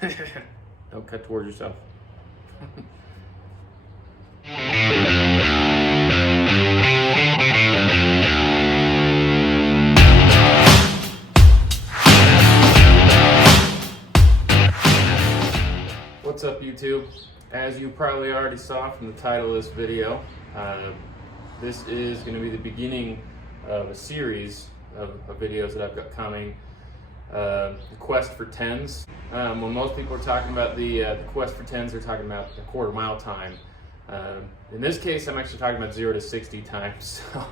Don't cut towards yourself. What's up, YouTube? As you probably already saw from the title of this video, this is going to be the beginning of a series of videos that I've got coming. The quest for 10's. When most people are talking about the quest for 10's, they're talking about a quarter-mile time. In this case, I'm actually talking about 0 to 60 times. So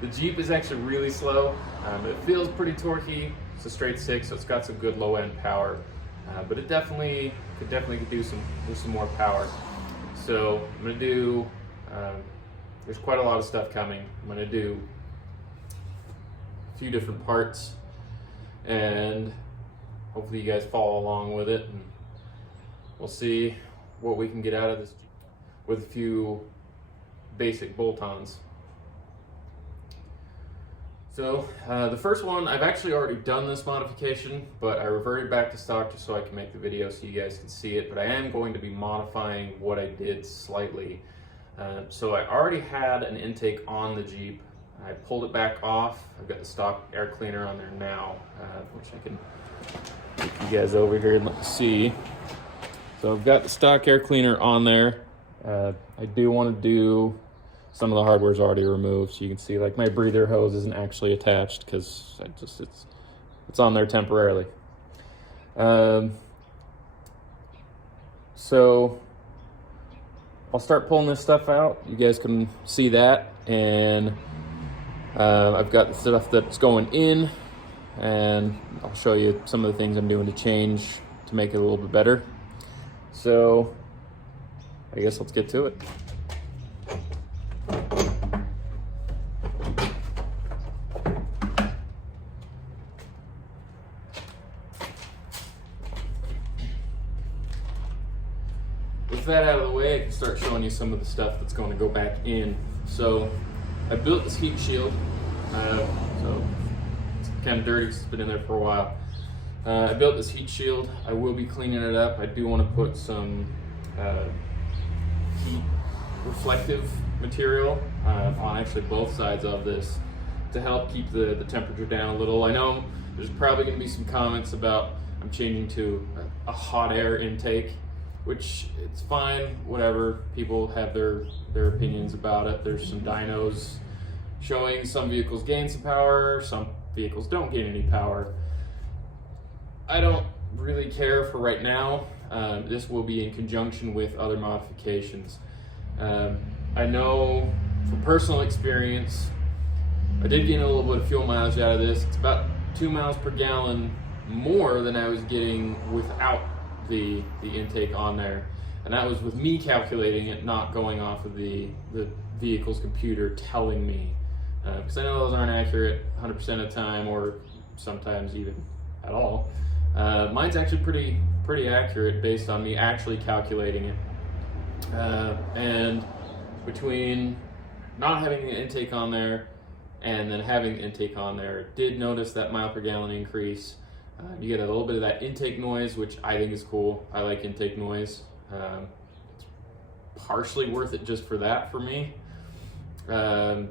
the Jeep is actually really slow. It feels pretty torquey. It's a straight six, so it's got some good low-end power. But it could definitely do some more power. So I'm gonna do. There's quite a lot of stuff coming. I'm gonna do a few different parts, and hopefully you guys follow along with it, and we'll see what we can get out of this Jeep with a few basic bolt-ons. So the first one, I've actually already done this modification, but I reverted back to stock just so I can make the video so you guys can see it, but I am going to be modifying what I did slightly. So I already had an intake on the Jeep. I pulled it back off. I've got the stock air cleaner on there now, which I can take you guys over here and let me see. So I've got the stock air cleaner on there. I do want to do some of the hardware's already removed, so you can see like my breather hose isn't actually attached because it's on there temporarily. So I'll start pulling this stuff out. You guys can see that, and I've got the stuff that's going in, and I'll show you some of the things I'm doing to change to make it a little bit better. So I guess let's get to it. With that out of the way, I can start showing you some of the stuff that's going to go back in. So I built this heat shield. So it's kind of dirty, it's been in there for a while. I built this heat shield. I will be cleaning it up. I do want to put some heat reflective material on actually both sides of this to help keep the temperature down a little. I know there's probably going to be some comments about I'm changing to a hot air intake, which it's fine, whatever. People have their opinions about it. There's some dynos showing some vehicles gain some power, some vehicles don't gain any power. I don't really care for right now. This will be in conjunction with other modifications. I know from personal experience, I did gain a little bit of fuel mileage out of this. It's about 2 miles per gallon more than I was getting without the intake on there, and that was with me calculating it, not going off of the vehicle's computer telling me, because I know those aren't accurate 100% of the time, or sometimes even at all. Mine's actually pretty accurate based on me actually calculating it, and between not having the intake on there and then having the intake on there, did notice that mile per gallon increase. You get a little bit of that intake noise, which I think is cool. I like intake noise. It's partially worth it just for that for me. And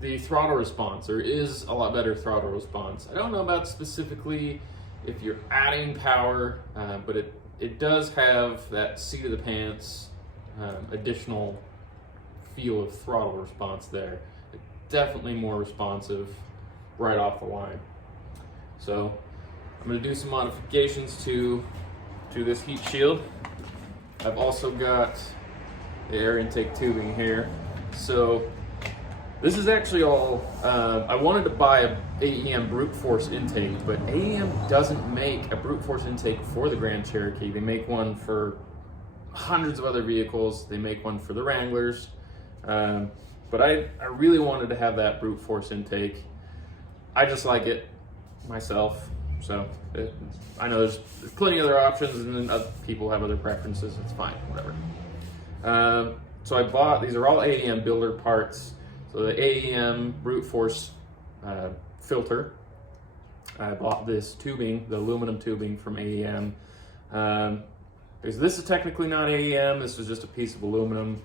the throttle response, there is a lot better throttle response. I don't know about specifically if you're adding power, but it does have that seat of the pants additional feel of throttle response there. It's definitely more responsive right off the line. So I'm going to do some modifications to this heat shield. I've also got the air intake tubing here. So this is actually all, I wanted to buy a AEM Brute Force intake, but AEM doesn't make a Brute Force intake for the Grand Cherokee. They make one for hundreds of other vehicles. They make one for the Wranglers. But I really wanted to have that Brute Force intake. I just like it myself, so I know there's plenty of other options, and then other people have other preferences. It's fine, whatever. So I bought, these are all AEM builder parts. So the AEM Brute Force filter, I bought this tubing, the aluminum tubing from AEM. Because this is technically not AEM, this is just a piece of aluminum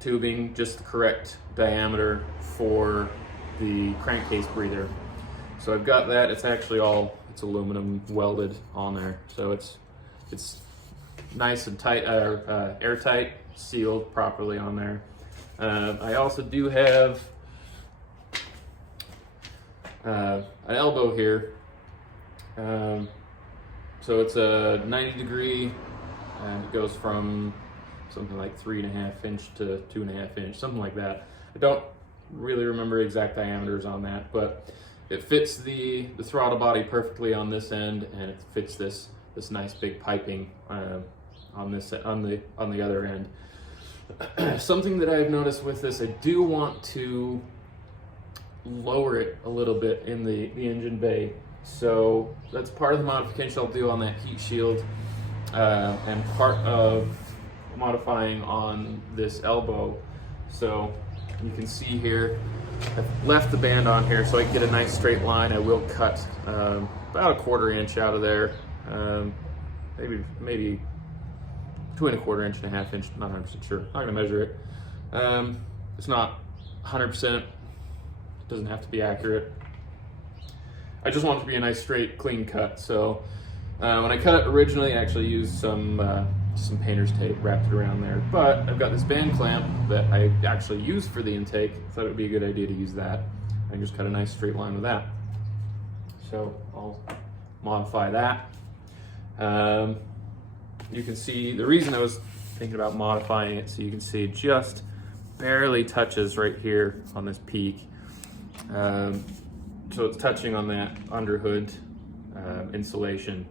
tubing, just the correct diameter for the crankcase breather. So I've got that. It's actually it's aluminum welded on there, so it's nice and tight, airtight, sealed properly on there. I also do have an elbow here. So it's a 90-degree, and it goes from something like 3.5 inch to 2.5 inch, something like that. I don't really remember exact diameters on that, but it fits the throttle body perfectly on this end, and it fits this nice big piping on the other end. Something that I've noticed with this, I do want to lower it a little bit in the engine bay. So that's part of the modification I'll do on that heat shield, and part of modifying on this elbow. So you can see here, I've left the band on here so I can get a nice straight line. I will cut about 1/4 inch out of there, maybe between 1/4 inch and 1/2 inch, not 100% sure. I'm not gonna measure it. It's not 100%, it doesn't have to be accurate. I just want it to be a nice straight clean cut. So when I cut it originally, I actually used some painter's tape, wrapped it around there, but I've got this band clamp that I actually used for the intake. I thought it would be a good idea to use that. I just cut a nice straight line with that. So I'll modify that. You can see the reason I was thinking about modifying it, so you can see it just barely touches right here on this peak. So it's touching on that underhood insulation,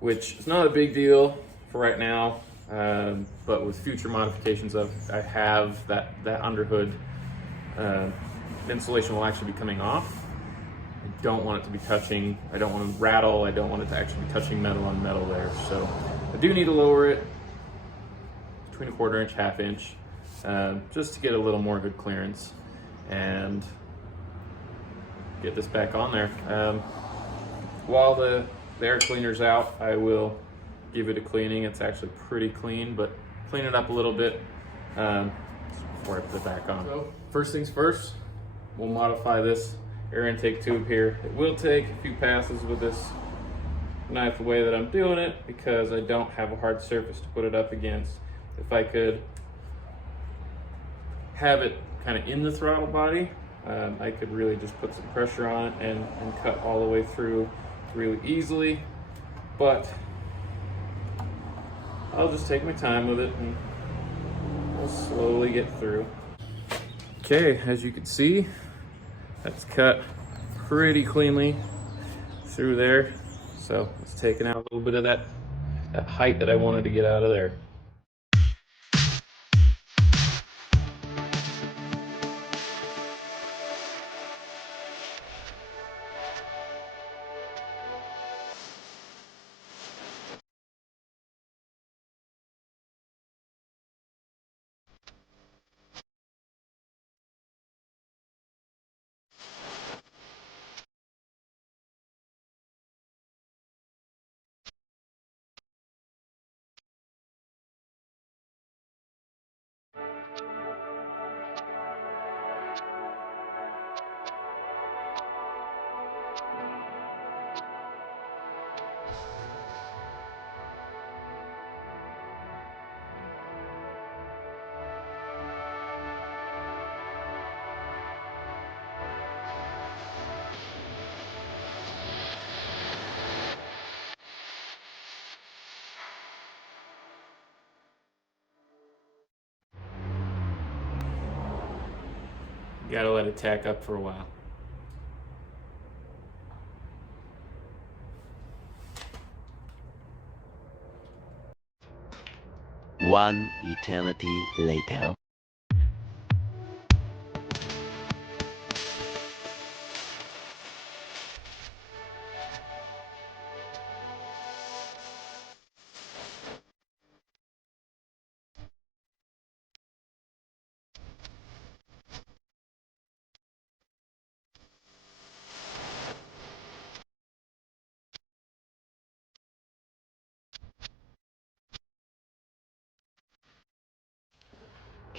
which is not a big deal for right now, but with future modifications I have that underhood insulation will actually be coming off. I don't want it to be touching, I don't want to rattle, I don't want it to actually be touching metal on metal there. So I do need to lower it between 1/4 inch, 1/2 inch, just to get a little more good clearance and get this back on there. While the air cleaner's out, I will give it a cleaning. It's actually pretty clean, but clean it up a little bit before I put it back on. So first things first, we'll modify this air intake tube here. It will take a few passes with this knife the way that I'm doing it, because I don't have a hard surface to put it up against. If I could have it kind of in the throttle body, I could really just put some pressure on it and cut all the way through really easily, but I'll just take my time with it and we'll slowly get through. Okay, as you can see, that's cut pretty cleanly through there. So it's taking out a little bit of that height that I wanted to get out of there. You gotta let it tack up for a while. One eternity later.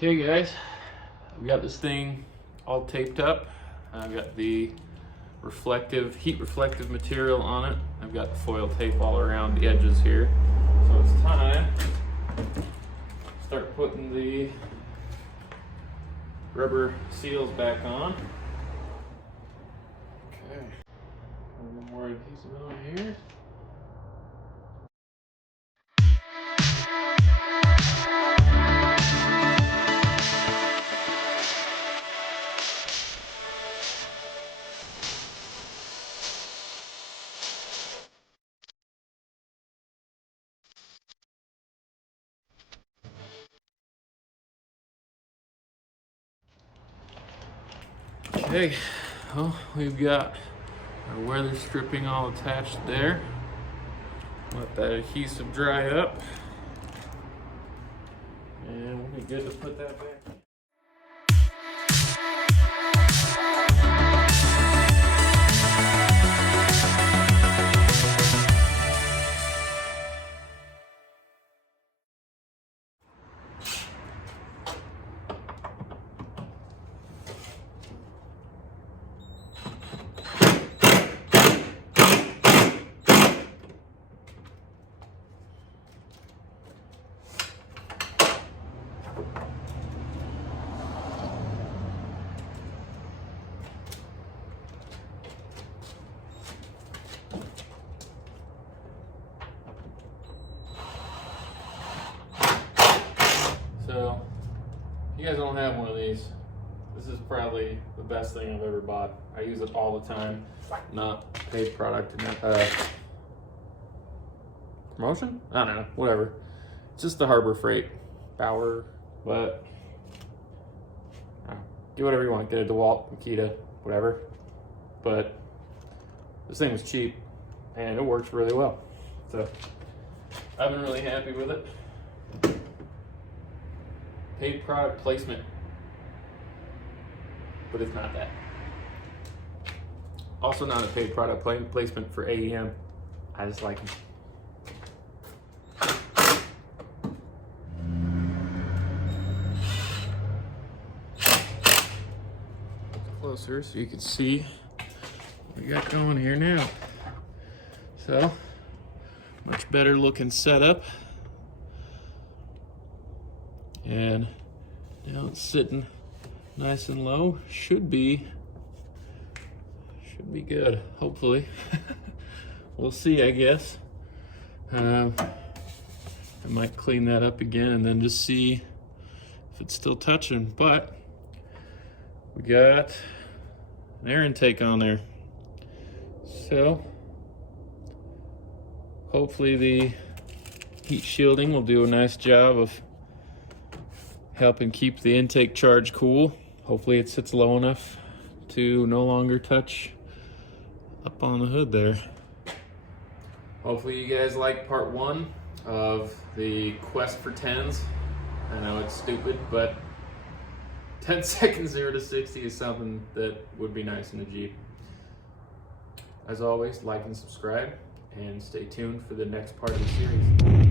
Okay guys, we got this thing all taped up. I've got the heat reflective material on it. I've got the foil tape all around the edges here. So it's time to start putting the rubber seals back on. Okay, a little more adhesive on here. Okay, well, we've got our weather stripping all attached there. Let that adhesive dry up. And we'll be good to put that back in. So, if you guys don't have one of these, this is probably the best thing I've ever bought. I use it all the time. Not paid product, promotion? I don't know, whatever. It's just the Harbor Freight Power, but do whatever you want. Get a DeWalt, Makita, whatever. But this thing was cheap and it works really well. So I've been really happy with it. Paid product placement, but it's not that. Also not a paid product placement for AEM. I just like them. Closer so you can see what we got going here now. So, much better looking setup. And now it's sitting nice and low. Should be good, hopefully. We'll see, I guess. I might clean that up again and then just see if it's still touching. But we got an air intake on there. So hopefully the heat shielding will do a nice job of helping keep the intake charge cool. Hopefully it sits low enough to no longer touch up on the hood there. Hopefully you guys like part 1 of the quest for 10s. I know it's stupid, but 10 seconds 0 to 60 is something that would be nice in a Jeep. As always, like and subscribe, and stay tuned for the next part of the series.